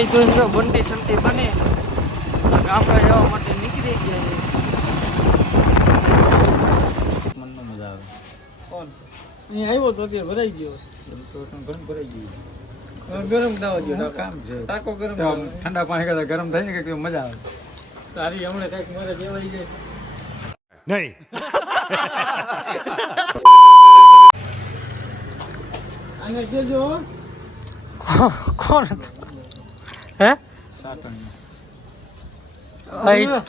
નાઈ ધોઈને બંટી સંટી બની ગામડે જવા માટે નીકળી ગયા છે. મનનો મજા આવે. કોણ અહીંયા આવ્યો તો અત્યારે ભરાઈ ગયો. ગરમ ભરાઈ ગયું. ગરમ થવા દો કામ છે. ટાંકો ગરમ ઠંડા પાણી કરતા ગરમ થાય ને કે મજા આવે. તારી હમણાં કઈક મારે કહેવાય જાય નહીં. આને કેજો કોણ હે સાટણ હાઈટ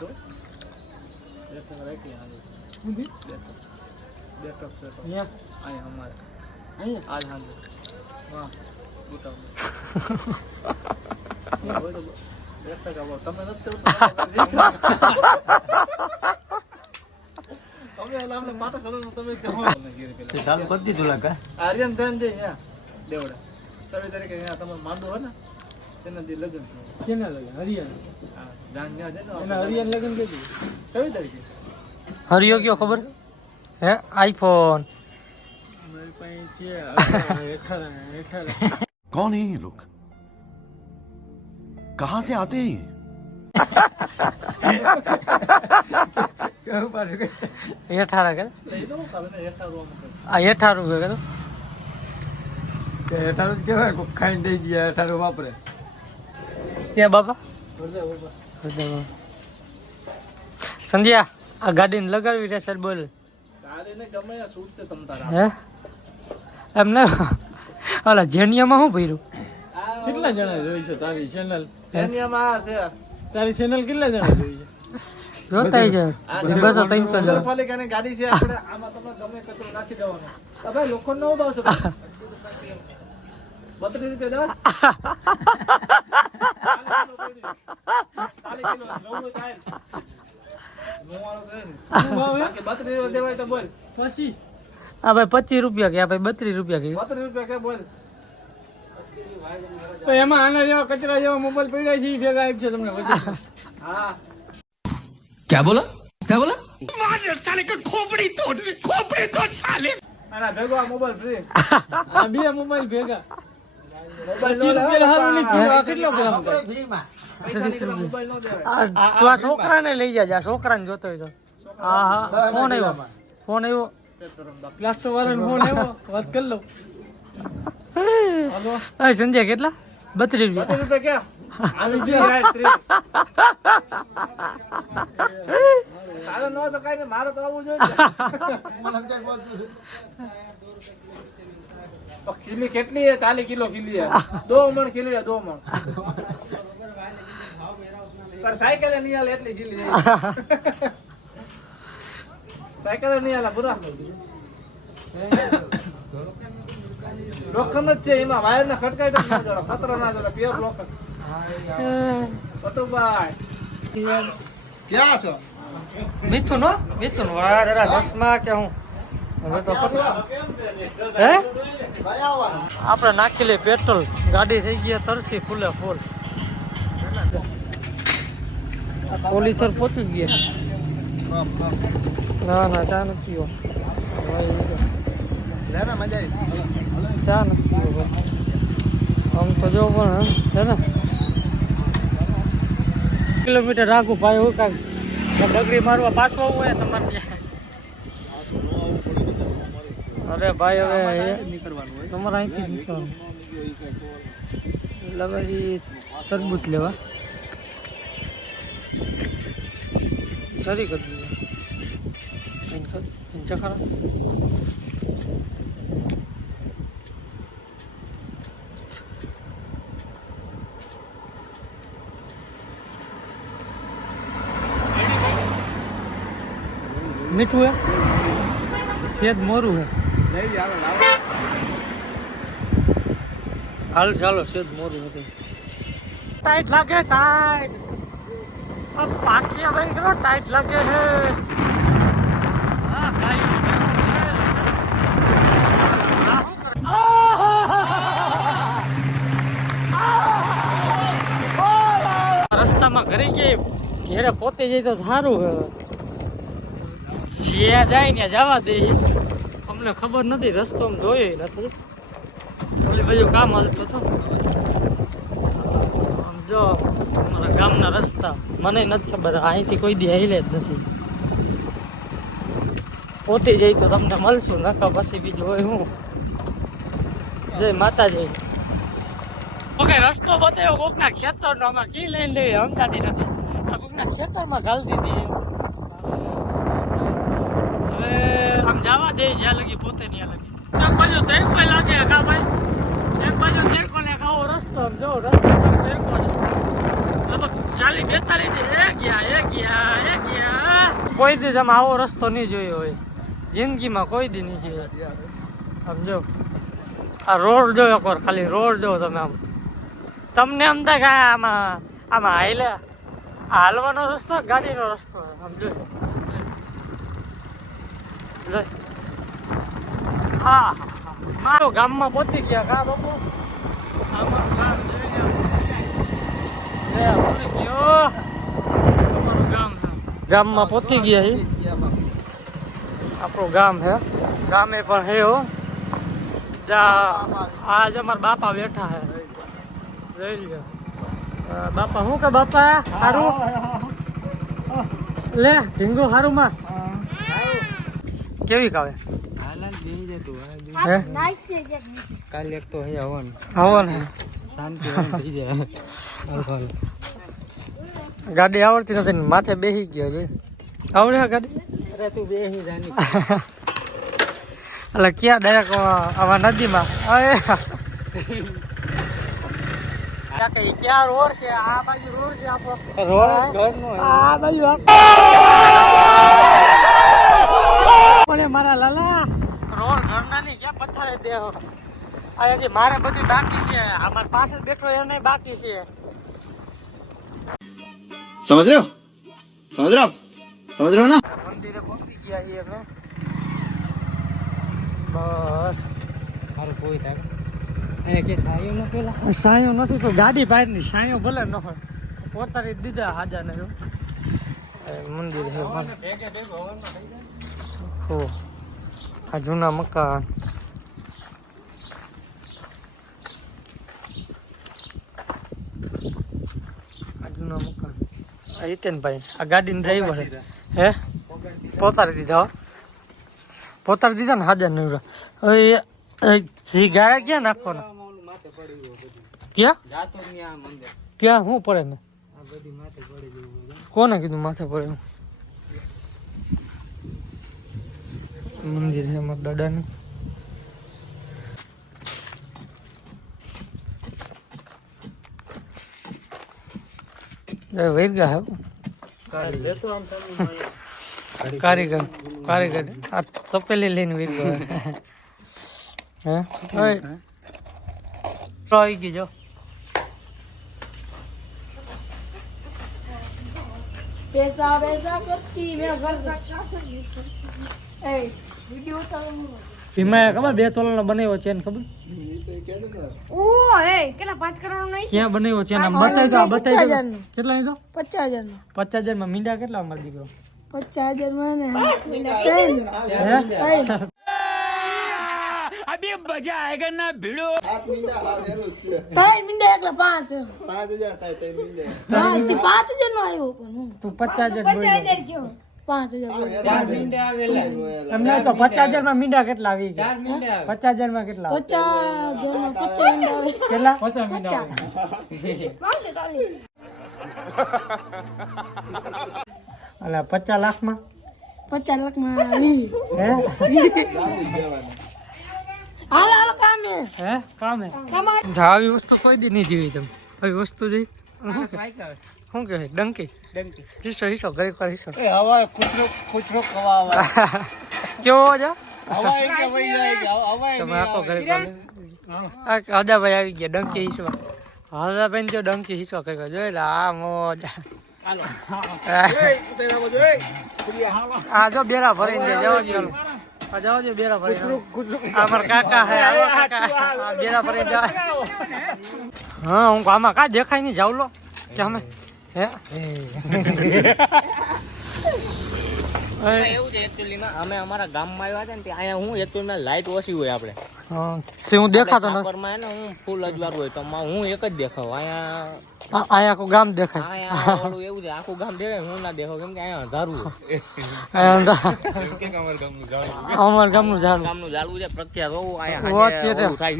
ચાલુ કરી દીધું લાગે. આર્યન ધન છે દેવડા સવે તરીકે તમારે માંડો હોય ને તેના દી લગન છે. કેના લગન? હરિયન. હા જાન જ્યાં છે ને એના હરિયન લગન કે સવે તરીકે હરિયો કયો ખબર હે આઈફોન મારી પાસે છે 18 कौन है ये लोग? कहाँ से आते हैं ये? કેવું પાછું કે 18 કે લઈ લો કાલે 18 આ 18 રૂપિયા કે અઠારું જ કહેવાય. કોક ખાઈને દઈ ગયા અઠારું વાપરે. ક્યાં બાપા તો સંધ્યા આ ગાડીને લગાડવી રહેશે બોલ તારે ને ગમે આ સૂટ છે તમ તારા હે એમ ને ઓલા જેનિયામાં શું ભર્યું કેટલા જણા જોઈ છે તારી ચેનલ જેનિયામાં છે તારી ચેનલ કેટલા જણા જોઈ છે જોતા છે 200 300 જણા નગરપાલિકાની ગાડી છે આપણે આમાં તમે ગમે કચરો નાખી દેવાનો ભાઈ લોખંડ નો ભાવ છે 32 રૂપિયા દેવાય તો બોલ પછી આ ભાઈ 25 રૂપિયા કે આ ભાઈ 32 રૂપિયા કે 32 રૂપિયા કે બોલ તો એમાં આના જેવા કચરા જેવા મોબાઈલ પડ્યા છે ઈ ભેગા આપ છે તમને પછી હા क्या बोला क्या बोला मार साले का खोपड़ी तोड़ साले આના ભેગો આ મોબાઈલ ફ્રી આ બે મોબાઈલ ભેગા મોબાઈલ રૂપિયા હારું લીધું આ કેટલો ગ્રામ થાય મોબાઈલ નો દેવાય તું આ છોકરાને લઈ જા છોકરાને જોતો હોય તો હા હા ફોન આવ્યો પ્લાસ્ટર વાળાનો ફોન આવ્યો વાત કરી લો હાલો એ સંધ્યા કેટલા 32 રૂપિયા 32 રૂપિયા ક્યાં આવી ગઈ યાર 30 તારો નો તો કાઈ ને મારો તો આવું જોઈએ તો ખીલી કેટલી હે 40 કિલો ખીલી હે 2 મણ ખીલી હે 2 મણ પર સાયકલ નહીં આલે એટલી ખીલી જાય સાયકલ નહીં આલે પૂરા લોખંડ જ છે એમાં વાયર ના ખટકાય તો ના જોડે ખતરા ના જોડે પ્યોર લોખંડ પટુભાઈ ક્યાં છો મિથુન વાહ જરા ચશ્મા કે હું હવે તો પછી હે આપણે નાખી લે પેટ્રોલ ગાડી થઈ ગઈ તરસી ફૂલે ફૂલ પોલીસર પહોંચી ગયા ના ચા નથી પીવો ચા નથી પીવો આમ તો જો પણ છે ને કિલોમીટર રાખું ભાઈ હું કાંઈ બગડી મારવા પાછો હોય તમારે ત્યાં અરે ભાઈ હવે તમારે અહીંથી નીકળવાનું લગાડી તરબૂચ લેવા ધરી કરી દીધું ચખરા मीठू है सेद मोरू है हाल चालो सेद मोरू है टाइट लगे टाइट अब पाखिया बन करो टाइट लगे है रस्ता में घरे के घेरे पोते जाए तो सारू है જ્યાં જાય ને જવા દે અમને ખબર નથી રસ્તો જોયો નથી ઓલી બાજુ કામ હાલતું હતું આમ જો અમારા ગામના રસ્તા મને નથી ખબર, અહીંથી કોઈ દી હાલે જ નથી. પોતી જઈ તો તમને મળશું, નકા પછી બીજું હોય હું. જય માતાજી. ઓકે, રસ્તો બતાવ્યો કોકના ખેતરનો, આમાં કી લઈને લેવી સમજાતી નથી. આ કોકના ખેતરમાં ઘાલ દીધી. હવે આમ જવા દે જ્યાં લગી પોતે ત્યાં લગી. એક બાજુ તેરકો લાગે કા ભાઈ, એક બાજુ તેરકો ને આવો રસ્તો. આમ જો રસ્તો તેરકો છે. લગભગ 40-42 કોઈ દી તમે આવો રસ્તો નહીં જોયો હોય જિંદગીમાં, કોઈ દી નહીં જોયો. આમ જો આ રોડ જો એકવાર, ખાલી રોડ જો તમે. આમ તમને એમ થાય કે આમાં હાલવાનો રસ્તો, ગાડીનો રસ્તો. આમ જો હા મારો ગામમાં પહોંચી ગયા કા બાપુ. અમારું ગામ ગામમાં પહોંચી ગયા છે. આપણું ગામ છે, ગામે પણ હે હો. આજ અમારા બાપા બેઠા હે. જોઈ લ્યો બાપા. શું કે બાપા સારું લે ઢીંગો સારું માં કેવી કાવે કાલે એક તો હે હવન શાંતિ થઈ જાય. ગાડી આવડતી નથી, માથે બેસી ગયો છે. આવડે છે ગાડી? અરે તું બેસી જાની. એટલે ક્યાં ડાયરેક્ટ આવા નદીમાં? ક્યાં રોડ છે? આ બાજુ રોડ છે આપણો. આ બાજુ પણ મારા લાલા રોડ ઘરના ની ક્યાં પથ્થરે દેવો. આ મારે બધું બાકી છે. અમાર પાસે બેઠો એને બાકી છે. समझ रहे हो ना. મંદિરે પહોંચી ગયા છીએ અમે. બસ મારું કોઈ થાય એને કે સાયો ન પેલા સાયો નથી તો ગાડી પાડની સાયો ભલે ન હોય, પોતાની દીધા હાજા ને. મંદિર છે આ જૂના મકાન. હિતેનભાઈ આ ગાડી ડ્રાઈવર હે પોતાડી દીધા. પોતાડી દીધા ને હાજર નવરા. હવે ગાય ક્યાં નાખવાના? ક્યાં ક્યાં શું પડે ને? કોને કીધું માથે પડે? મંદિર છે અમારા દાદાનું. વેરગા હે કારીગર આ તપેલી લઈને વેરગો હે. આવી ગઈ જો. पैसा वैसा करती मेरा घर ए वीडियो ભીમાએ ખબર 2 તોલાનો બનાવ્યો છે ને ખબર? ओ अरे केला 5 करोड़ नहीं ક્યાં બનાવ્યો છે? નામ બતાવી દો. કેટલા લીધો? 50,000 में 50,000 માં મીંડા કેટલા અમારો દીકરો? 50,000 में ने अभी मजा आएगा ना भिड़ो. तीन मिनट एकला 5 हां ते 5,000 નો આવ્યો પણ તું 50,000 બોલ્યો. 5,000 બોલ્યો. 4 મીંડા આવેલા તમને તો 50,000 માં મીંડા કેટલા આવી ગયા? 4 મીંડા 50,000 માં કેટલા? 50,000 में 50 मिनट આવે કેટલા? 50 મીંડા આવે. અલા 50 લાખ માં 50 लाख में આવી હે હાલ કામ હે કામ હે. આવી વસ્તુ કોઈ દી નહીં જોઈ તમે. આવી વસ્તુ જોઈ શું કહે? ડંકી હિસ્સો ઘરે કર હિસ્સો હવા કૂતરો કવા કેવો છે? હવા તમે આખો ઘરે કર. હદાભાઈ આવી ગયા ડંકી હિસ્સો. હદાભાઈ જો ડંકી હિસ્સો કરી જોઈ લે. આ મોજ આ જો બેરા ભરીને જવા જો. જાઓ જો બેરા ભરીને. અમાર કાકા હે કાકા બેરા ભરીને જાય. હા હું આમાં કા દેખાય નહીં જાવ લો કે અમે હે એવું છે એકચ્યુઅલીમાં અમે અમારા ગામમાં આવ્યા હતા ને ત્યાં અહીંયા હું એકચ્યુઅલીમાં લાઇટ ઓછી હોય આપણે હું દેખાતો નથી સાપરમાં ને હું ફૂલ અજવાળું હોય તો હું એક જ દેખાવ અહીંયા અહીંયા આખું ગામ દેખાય અહીંયા ઓલું એવું છે આખું ગામ દેખાય હું ના દેખાવ કેમ કે અહીંયા અંધારું હોય અમાર ગામનું ઝાડું ગામનું ઝાડવું છે પ્રખ્યાત હોવું વાત અહીંયા છે તે. ઓલું થાય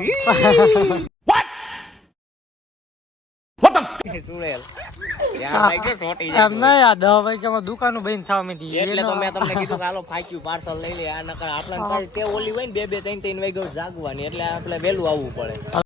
ચૂડેલ. ત્યાં ભાઈ છે ચોંટી જાય એમ નહીં આ 10 વાગ્યામાં દુકાનો બંધ થવા માંડી એટલે તો મેં તમને કીધું કે હાલો ફાક્યું પાર્સલ લઈ લે આ નકર આપણા પાસે તે ઓલી હોય ને 2-2 3-3 વાગ્યા જાગવાની એટલે આપણે વહેલું આવવું પડે